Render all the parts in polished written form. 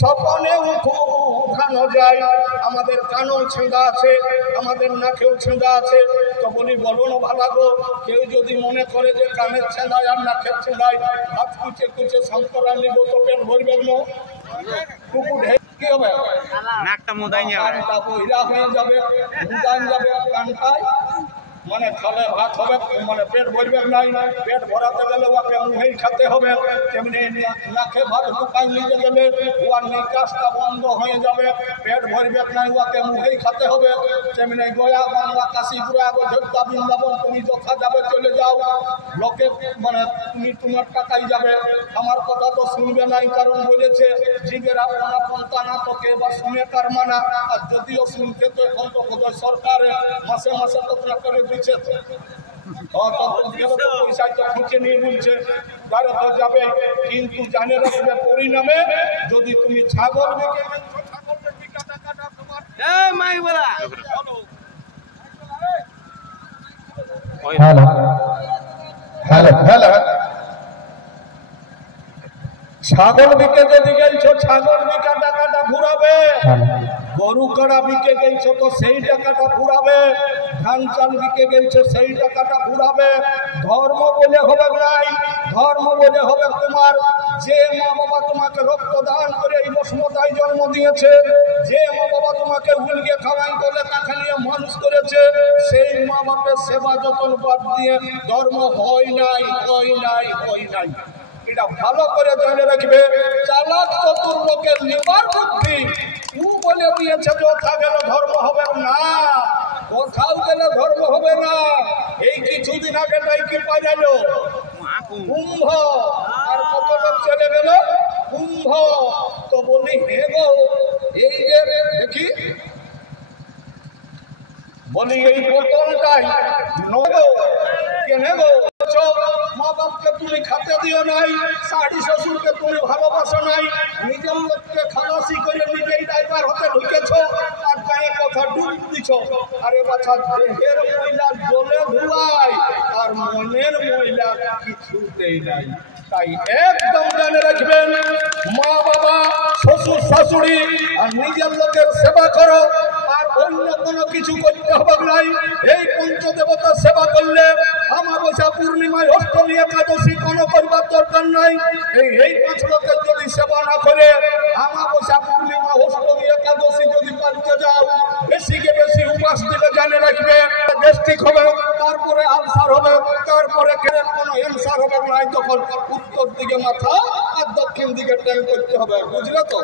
স্বপনে উঠানো যায়। আমাদের কানও ছেঁদা আছে, আমাদের নাকেও ছেঁদা আছে। তো বলি বলো না ভালো গো, কেউ যদি মনে করে যে কানের ছেঁদায় আর নাকের ছেঁদায় হাত কুচে কুচে সন্তরা নিব তো পেট ভরবে না, কুকুর কি হবে, নাকটা মোদাই কানটা বহিরা হয়ে যাবে, মুদান যাবে কানটায়, মানে খালে ভাত হবে, মানে পেট ভরবে নাই। পেট ভরাতে গেলে ওকে মুহেই খেতে হবে। তেমনি নাকে ভাত ঢুকাই নিতে গেলে ওর নিকাশটা বন্ধ হয়ে যাবে, পেট ভরবে নাই, ওকে মুহেই খেতে হবে। তেমনি গয়া বাংলা কাশি গুড়া অযোধ্যা বৃন্দাবন তুমি যথা যাবে চলে যাও, লোকে মানে তুমি তোমার টাকাই যাবে, আমার কথা তো শুনবে নাই। কারণ বলেছে জীবের আপনা পন্থা না তোকে বা শুনে তার মানা। আর যদিও শুনতে তো এখন তো বোধহয় সরকারে মাসে মাসে তো করে দিচ্ছে, পয়সায় তো খুঁজে নিয়ে বলছে তারা তো যাবে। কিন্তু জানে রাখবে পরিণামে যদি তুমি ছাগল বিকে ছাগল বিকে যদি গেছো ছাগল বিকা টাকাটা ঘুরাবে, গরু কাড়া বিকে গেছো তো সেই টাকাটা ঘুরাবে, ধান চাল বিকে গেছো সেই টাকাটা ঘুরাবে। ধর্ম বলে হবে নাই, ধর্ম বলে হবে তোমার যে মা বাবা তোমাকে রক্তদান করে এই বসমতায় জন্ম দিয়েছে, যে মা বাবা তোমাকে গুলকে খাওয়াই করে টাকা নিয়ে মানুষ করেছে, সেই মা বাপের সেবা যতন বাদ দিয়ে ধর্ম হয় নাই, হয় নাই, হয় নাই। এটা ভালো করে জেনে রাখবে। চালাক চতুর লোকের নিবার বুদ্ধি ও বলে দিয়েছে কোথা গেলে ধর্ম হবে না, কোথাও গেলে ধর্ম হবে না। এই কিছুদিন আগে নাইকি পাইল কুম্ভ, আর কত লোক চলে গেল কুম্ভ। তো বলি হে গো, এই যে দেখি বলি এই বোতলটাই নেবো কেনে গো, মা বাপকে তুমি খাতে দিও নাই, শাড়ি শ্বশুরকে তুমি ভালোবাসো নাই, নিজের লোককে খালাসি করে নিজেই ড্রাইভার হতে ঢুকেছ, আর গায়ে কথা ডুব দিছ। আরে বাচ্চা দেহের ময়লা জলে ধুলায় আর মনের ময়লা কিছুতেই নাই। তাই একদম জানে রাখবেন, মা বাবা শ্বশুর শাশুড়ি আর নিজের লোকের সেবা করো, আর অন্য কোনো কিছু করতে হবে নাই। এই পঞ্চদেবতার সেবা করলে অমাবস্যা পূর্ণিমায় অষ্টমী একাদশী কোনো করবার দরকার নাই। এই পাঁচ লোকের যদি সেবা না করে অমাবস্যা পূর্ণিমা অষ্টমী একাদশী যদি পালতে যাও, বেশিকে বেশি উপাস দিলে জানে রাখবে গ্যাস্ট্রিক হবে, তারপরে আলসার হবে, তারপরে কোনো ক্যান্সার হবে নাই। তখন উত্তর দিকে মাথা আর দক্ষিণ দিকে ট্যাং করতে হবে, বুঝলে তো?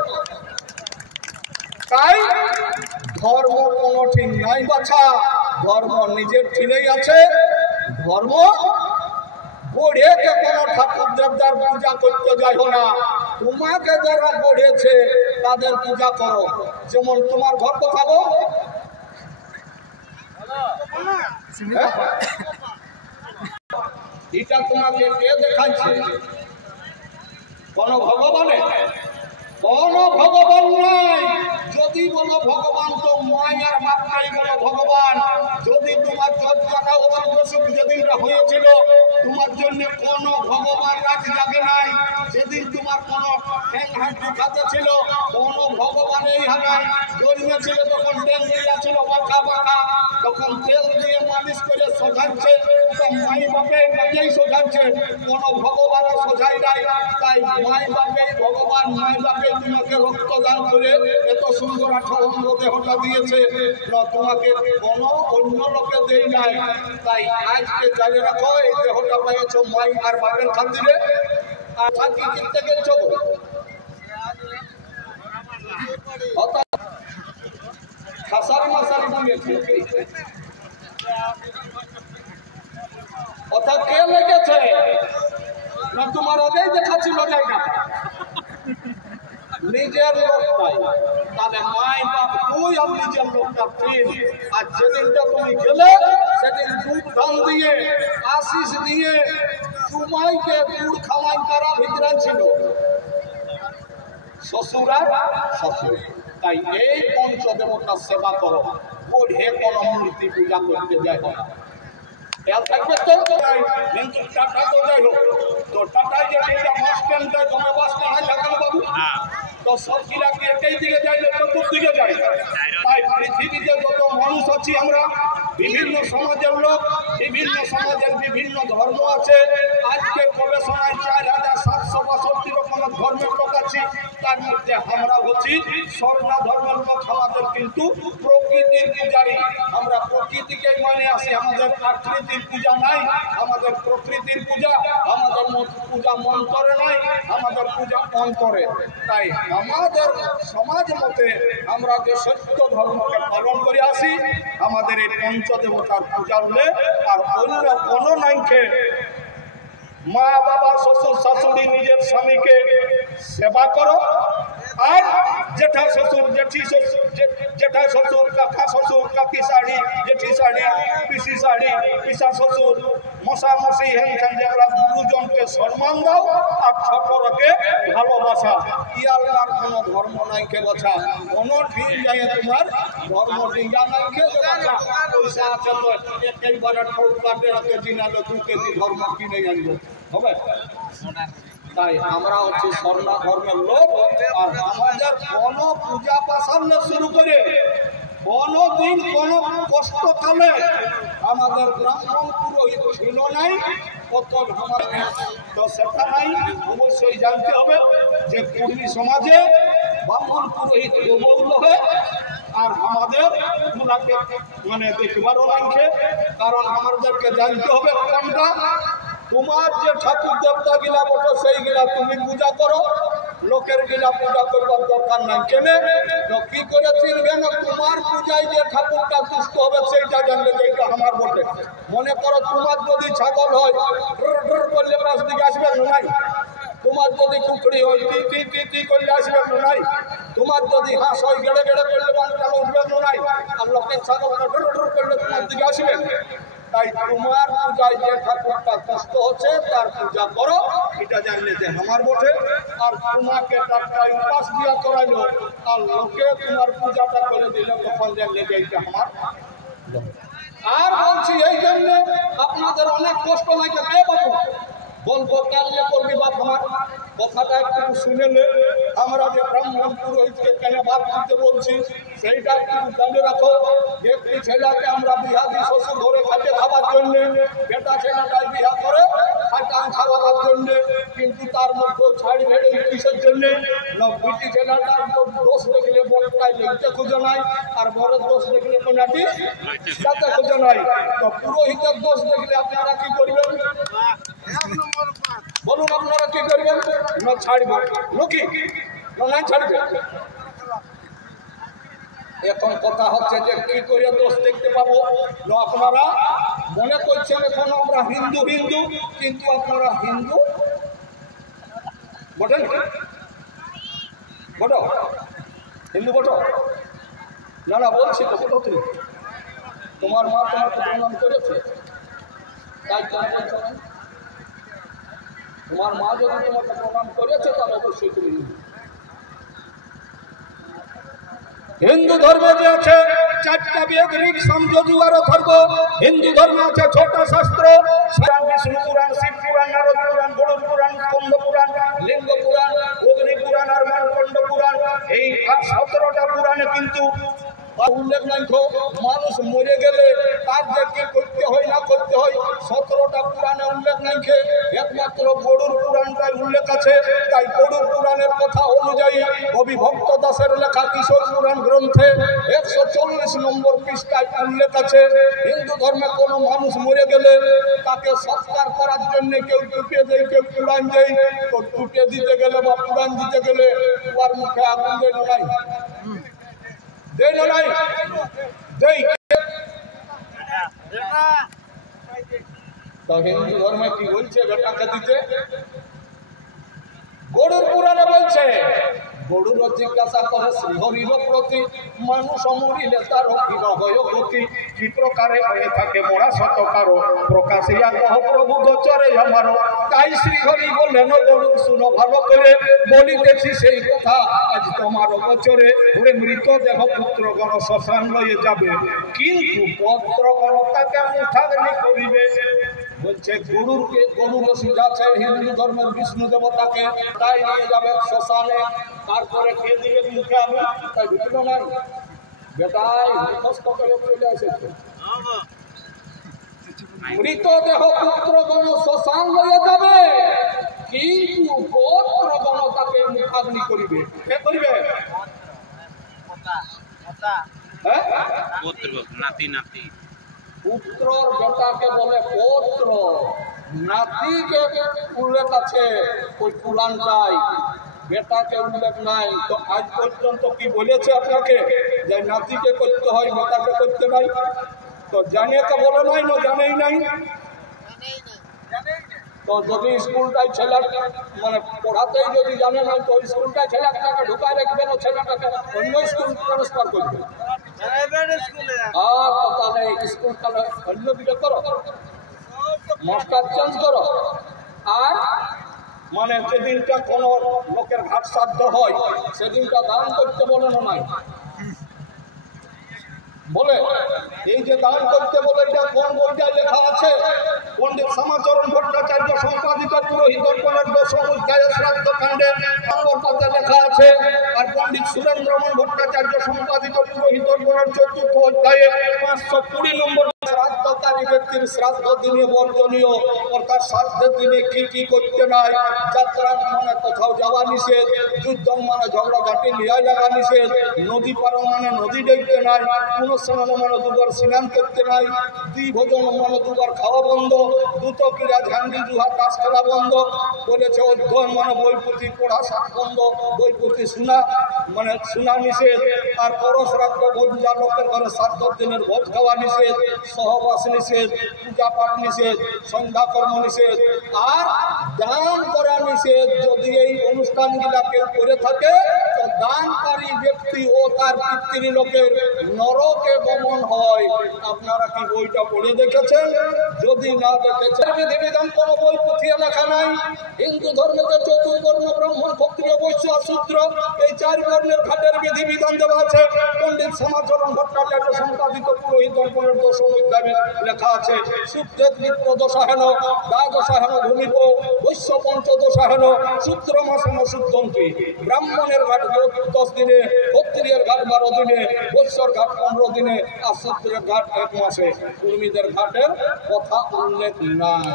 তাই ধর্ম কোনো ঠিক নাই বাছা, ধর্ম নিজের ঠিকই আছে। ধর্ম গড়েকে কোনো ঠাকুর দেবতার পূজা করতে যাইও না, তোমাকে যারা গড়েছে তাদের পূজা করো। যেমন তোমার ঘর তো খাবো, এটা তোমাকে কে দেখাচ্ছে? কোন ভগবানে? কোন ভগবান নাই। যদি বলো ভগবান তো মায়ার মাত্রাই বলো ভগবান। যদি তোমার চর্চাটা অসুখ যেদিন হয়েছিল তোমার জন্য কোন ভগবান রাজ জাগে নাই। যেদিন তোমার কোন খাতে ছিল কোন ভগবান এই হাগায় জন্মেছিল, তখন তেল দিয়েছিল বাঁকা বাঁকা, তখন তেল দিয়ে মালিশ করে সোঝাচ্ছে, মাই বাপে মাইয়াই সোঝাচ্ছে, কোন ভগবানও সোঝাই নাই। তাই মাই বাপে ভগবান, মাই বাপে তোমাকে রক্তদান করে এত সুন্দর 58 দেহটা দিয়েছে, তোমাকে কোন অন্য লোকে দেই নাই। তাই আজকে জানে রাখো, এই দেহটা পেয়েছ মাই আর বাপের খাতিরে। আর থাকি কিনতে গেছো খাসারি মাসারি দিয়েছে, কথা কে লেগেছে না তোমার আগেই দেখাচ্ছিল জায়গা নিজের লোক নাই। তাহলে মাই বাপ তুই আর নিজের লোকটা প্রেম। আর যেদিনটা তুমি গেলে সেদিন দুধ দান দিয়ে আশিস দিয়ে তোমাইকে গুড় খাওয়াই তারা ভিতরে ছিল শ্বশুরা শ্বশুর। তাই এই পঞ্চদেবতার সেবা করো, ওঠে কোন মূর্তি পূজা করতে যায় না। খেয়াল থাকবে তো। কিন্তু টাটা তো যাই হোক, তো টাটায় যে বাস স্ট্যান্ড তোমার বাস স্ট্যান্ড হয় বাবু, তো সবগুলা কি একই দিকে যায় না চতুর্দিকে যায়? তাই পৃথিবীতে যত মানুষ আছি আমরা, বিভিন্ন সমাজের লোক, বিভিন্ন সমাজের বিভিন্ন ধর্ম আছে। আজকে গবেষণায় 4762 রকমের ধর্মের লোক আছে। তার মধ্যে আমরা হচ্ছি স্বর্ণা ধর্মের লোক। আমাদের কিন্তু প্রকৃতির পূজারী, আমরা প্রকৃতিকে মানে আসি। আমাদের আকৃতির পূজা নাই, আমাদের প্রকৃতির পূজা। আমাদের পূজা মন্তরে নাই, আমাদের পূজা অন্তরে। তাই আমাদের সমাজ মতে আমরা যে সত্য ধর্মকে পালন করে আসি, আমাদের এই পঞ্চদেবতার পূজা হলে আর অন্য কোনো নাইকে। মা বাবা শ্বশুর শাশুড়ি নিজের স্বামীকে সেবা করো, আর জেঠা শ্বশুর জেঠা শ্বশুর কাকা শ্বশুর কাকি শাড়ি জেঠি শাড়ি পিসি শাড়ি পিসা শ্বশুর মশা মশি হেনখান যেগুলা গুরুজনকে সম্মান দাও আর ছোটকে ভালোবাসা। ইয়ার কোনো ধর্ম নাইকে বাছা, কোনো ঠিক যায় তোমার ধর্ম ডিঙ্গা নাইকে বাছা। পয়সা আছে তো একেবারে ঠোকাটে কেজি না 2 কেজি ধর্ম কিনে আনবো হবে। তাই আমরা হচ্ছে স্বর্ণা ধর্মের লোক। আর আমাদের কোনো পূজা পাশানো শুরু করে কোনোদিন কোনো কষ্টকালে আমাদের ব্রাহ্মণ পুরোহিত ছিল নাই, কত তো সেটা নাই। অবশ্যই জানতে হবে যে কুর্মী সমাজে ব্রাহ্মণ পুরোহিত বহুল হয়, আর আমাদের গুলাকে মানে দেখবারও লাগছে। কারণ আমাদেরকে জানতে হবে কোনটা তোমার যে ঠাকুর দেবতা গিলা বটে সেই গিলা তুমি পূজা করো, লোকের গিলা পূজা করবার দরকার নাই। কেনে তো কি করে চিনবে না তোমার পূজায় যে ঠাকুরটা তুষ্ট হবে সেইটা জানলে যে এটা আমার বটে। মনে করো তোমার যদি ছাগল হয় করলে পাশ দিকে আসবে নাই, তোমার যদি কুকুরি হয় টি করলে আসবে নাই, তোমার যদি হাঁস হয় গেড়ে গেড়ে করলে বানকাল উঠবে নাই, আর লোকের ছাগল করলে তোমার দিকে আসবে। তাই তোমার পূজায় যে ঠাকুরটা কষ্ট হচ্ছে তার পূজা করো, এটা জানলে যে আমার বটে। আর তোমাকে টাকায় উপাস দিয়া করাইলো আর লোকে তোমার পূজাটা করে দিলে তখন জানলে যে এইটা আমার। আর বলছি এই জন্য আপনাদের অনেক কষ্ট লাগে কে বাবু বলবো কাললে করবি বাপ আমার কথাটা একটু শুনেলে। আমরা যে ব্রাহ্মণ পুরোহিতকে কেন বাদ দিতে বলছি সেইটা একটু জানে রাখো। একটি ছেলেকে আমরা বিহা দিই শ্বশুর ঘরে খাতে খাবার জন্য, বেটা ছেলেটাই বিহা করে খাটান খাওয়াবার জন্য, কিন্তু তার মধ্যে ছাড়ি ভেড়ে কিসের জন্য না বিটি ছেলেটার দোষ দেখলে বড়টাই লিখতে খুঁজে নাই, আর বড়ের দোষ দেখলে কোনাটি যাতে খুঁজে নাই। তো পুরোহিতের দোষ দেখলে আপনারা কি করবেন বলুন? আপনারা কি করবেন? না ছাড়বে লোকে না ছাড়বে। এখন কথা হচ্ছে যে কি করে দোষ দেখতে পাবো? আপনারা মনে করছেন এখন আমরা হিন্দু হিন্দু, কিন্তু আপনারা হিন্দু বটেন বটো? হিন্দু বটো না? না বলছি তো বটো। তোমার মা তোমাকে প্রণাম করেছে, তাই তোমার মা যদি তোমাকে প্রণাম করেছে তাহলে অবশ্যই তুমি হিন্দু ধর্মে যে আছে 4টা বেদ ঋগ সাম যজুর আর অথর্ব। হিন্দু ধর্মে আছে 6টা শাস্ত্র, বিষ্ণু পুরাণ, শিব পুরাণ, নারদ পুরাণ, গরুড় পুরাণ, স্কন্দ পুরাণ, লিঙ্গ পুরাণ, অগ্নি পুরাণ আর মার্কণ্ড পুরাণ। এই 17টা পুরাণে কিন্তু উল্লেখ নাই মানুষ মরে গেলে তার যে কি করতে হয় না করতে হয় 17টা পুরাণে উল্লেখ নাই। একমাত্র গরুড় পুরাণটাই উল্লেখ আছে। তাই গরুড় পুরাণের কথা অনুযায়ী কবি ভক্ত দাসের লেখা কিশোর পুরাণ গ্রন্থে 140 নম্বর পৃষ্ঠায় উল্লেখ আছে হিন্দু ধর্মে কোনো মানুষ মরে গেলে তাকে সৎকার করার জন্য কেউ টুপে দেয়, কেউ পুরাণ দেয়। তো টুপে দিতে গেলে বা পুরাণ দিতে গেলে তার মুখে আগুন দেয় নাই, দেয় নাই, দেয়। তো হিন্দু ধর্মে কি বলছে বেটাকে দিতে? গরুড় পুরাণে বলছে, গরুর জিজ্ঞাসা করে শ্রীহরির প্রতি মানুষ মরিলে তার বিরহয় গতি কি প্রকারে হয়ে থাকে মোরা শতকারো প্রকাশিয়া কহ প্রভু গোচরে আমার। তাই শ্রীহরি বললেন গরুর শুনো ভালো করে বলিতেছি সেই কথা আজ তোমার গোচরে। ওরে মৃত দেহ পুত্রগণ শ্মশান লয়ে যাবে, কিন্তু পত্রগণ তাকে মুঠাগ্নি করিবে। বলছে গরুর সিজাছে হিন্দু ধর্মের বিষ্ণু দেবতাকে, তাই নিয়ে যাবে শ্মশানে। তারপরে খেয়ে দিবে মুখে আমি তাই ঢুকলো নাই বেটাই মুখস্থ করে চলে এসেছে মৃতদেহ পুত্রগণ শ্মশান লইয়া যাবে কিন্তু গোত্রগণ তাকে মুখাগ্নি করিবে কে করিবে নাতি নাতি পুত্রর বেটাকে বলে পুত্র নাতিকে উল্লেখ আছে ওই পুরাণটাই বেটাকে উল্লেখ নাই তো আজ পর্যন্ত কি বলেছে আপনাকে যে নাতিকে করতে হয় বেটাকে করতে নাই তো জানিয়ে তো বলে নাই না জানেই নাই তো যদি স্কুলটাই ছেলে মানে পড়াতেই যদি জানে না তো স্কুলটাই ছেলেটাকে ঢুকায় রাখবে না ছেলেটাকে অন্য স্কুল ট্রান্সফার করবে তাহলে স্কুলটা অন্য দিকে করো মাস্টার চেঞ্জ করো আর মানে যেদিনটা কোন লোকের ঘাট সাধ্য হয় সেদিনটা দান করতে বলে না নাই বলে এই যে দান করতে বলে এটা কোন বইটায় লেখা আছে পণ্ডিত শ্যামাচরণ ভট্টাচার্য সম্পাদিত পুরোহিত দর্পণের দশম অধ্যায়ে শ্রাদ্ধ কাণ্ডে নম্বরটাতে লেখা আছে আর পণ্ডিত সুরেন্দ্রমোহন ভট্টাচার্য সম্পাদিত পুরোহিত দর্পণের চতুর্থ অধ্যায়ে 520 নম্বর শ্রাদ্ধকারী ব্যক্তির শ্রাদ্ধ দিনে বর্জনীয় অর্থাৎ শ্রাদ্ধের দিনে কি কি করতে নাই যাত্রা মানে কোথাও যাওয়া নিষেধ যুদ্ধ মানে ঝগড়াঝাটি লিয়ায় লাগা নিষেধ নদী পার মানে নদী দেখতে নাই পুনঃস্নান মানে দুবার স্নান করতে নাই দ্বিভোজন মানে দুবার খাওয়া বন্ধ দ্রুত ক্রীড়া ঝান্ডি জুহা তাস খেলা বন্ধ বলেছে অধ্যয়ন মানে বই পুঁথি পড়া সাত বন্ধ বই পুঁথি শোনা মানে শোনা নিষেধ আর পরশ্রাদ্ধ ভোজ যা লোকের ঘরে শ্রাদ্ধ দিনের ভোজ খাওয়া নিষেধ সহবাস নিষেধ পূজা পাঠ নিষেধ সন্ধ্যা কর্ম নিষেধ আর দান করা নিষেধ যদি এই অনুষ্ঠানগুলা কেউ করে থাকে তো দানকারী ব্যক্তি ও তার পিতৃলোকের নরকে গমন হয় আপনারা কি বইটা পড়ে দেখেছেন যদি না দেখেছেন বিধিবিধান কোনো বই পুঁথিয়ে লেখা নাই হিন্দু ধর্মের চতুর্বর্ণ ব্রাহ্মণ ক্ষত্রিয় বৈশ্য শূদ্র এই 4 বর্ণের ঘাটের বিধিবিধান দেওয়া আছে পণ্ডিত শ্যামাচরণ ভট্টাচার্য সম্পাদিত পুরোহিত দর্পণের দশম অধ্যায়ে লেখা আছে সূত্রের নিত্য দশা হেন দ্বাদশা হেন ভূমিপ বৈশ্য পঞ্চদশা হেন সূত্র মাসেন শুদ্ধন্তি ব্রাহ্মণের ঘাট 10 দিনে ক্ষত্রিয়ের ঘাট 12 দিনে বৈশ্যর ঘাট 15 দিনে আর শূদ্রের ঘাট 1 মাসে কুর্মীদের ঘাটের কথা উল্লেখ নাই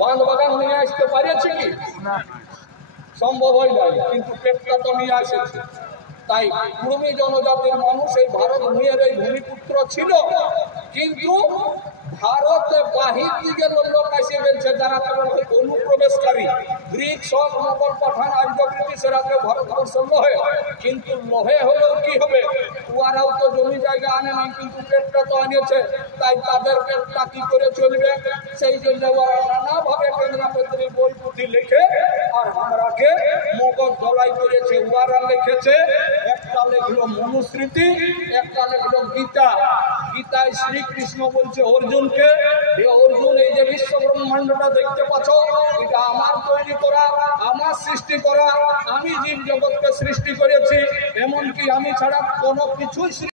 বাঁধ বাগান নিয়ে আসতে পারেছি কি সম্ভব হয় নাই কিন্তু পেটটা তো নিয়ে আসেছে তাই কুর্মী জনজাতির মানুষ এই ভারত ভূমির এই ভূমিপুত্র ছিল কিন্তু ভারতে বাহির দিকে লোক এসে গেছে যারা অনুপ্রবেশকারী গ্রিক সব মোগল পাঠান আর্য ব্রিটিশের আগে ভারতবর্ষের লোহে কিন্তু লোহে হলেও কি হবে ওরাও তো জমি জায়গা আনে না কিন্তু পেটটা তো আনিয়েছে তাই তাদের পেটটা কি করে চলবে সেই জন্য ওরা নানাভাবে কেন্দ্রাপত্রী বই পুঁথি লিখে আর আমরাকে মগজ ধলাই করেছে ওরা লিখেছে একটা লিখলো মনুস্মৃতি একটা লিখলো গীতা গীতায় শ্রীকৃষ্ণ বলছে অর্জুনকে অর্জুন এই যে বিশ্ব ব্রহ্মাণ্ডটা দেখতে পাচ্ছ এটা আমার তৈরি করা আমার সৃষ্টি করা আমি জীব জগৎকে সৃষ্টি করেছি এমনকি আমি ছাড়া কোনো কিছুই